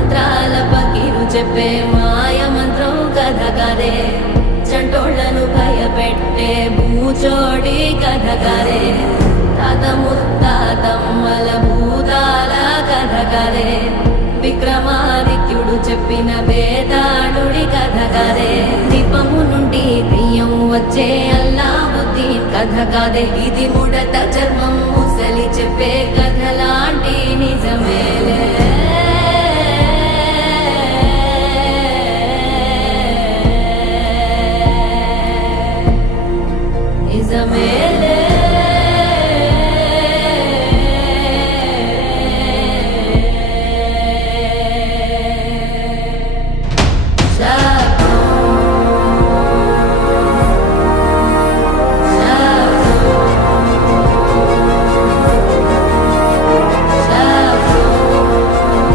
మంత్రాల పకీరు చెప్పే మాయ మంత్రం కథ కదే చంటోళ్లను భయపెట్టే భూచోడి కథ కదే తాత ముత్తాతమ్మల భూతాల కథ కదే విక్రమాదిత్యుడు చెప్పిన వేదాళుడి కథ కదే దీపము నుండి దెయ్యం వచ్చే అల్లావుద్దీన్ కథ కాదే ఇది ముడత చర్మం ముసలి చెప్పే కథ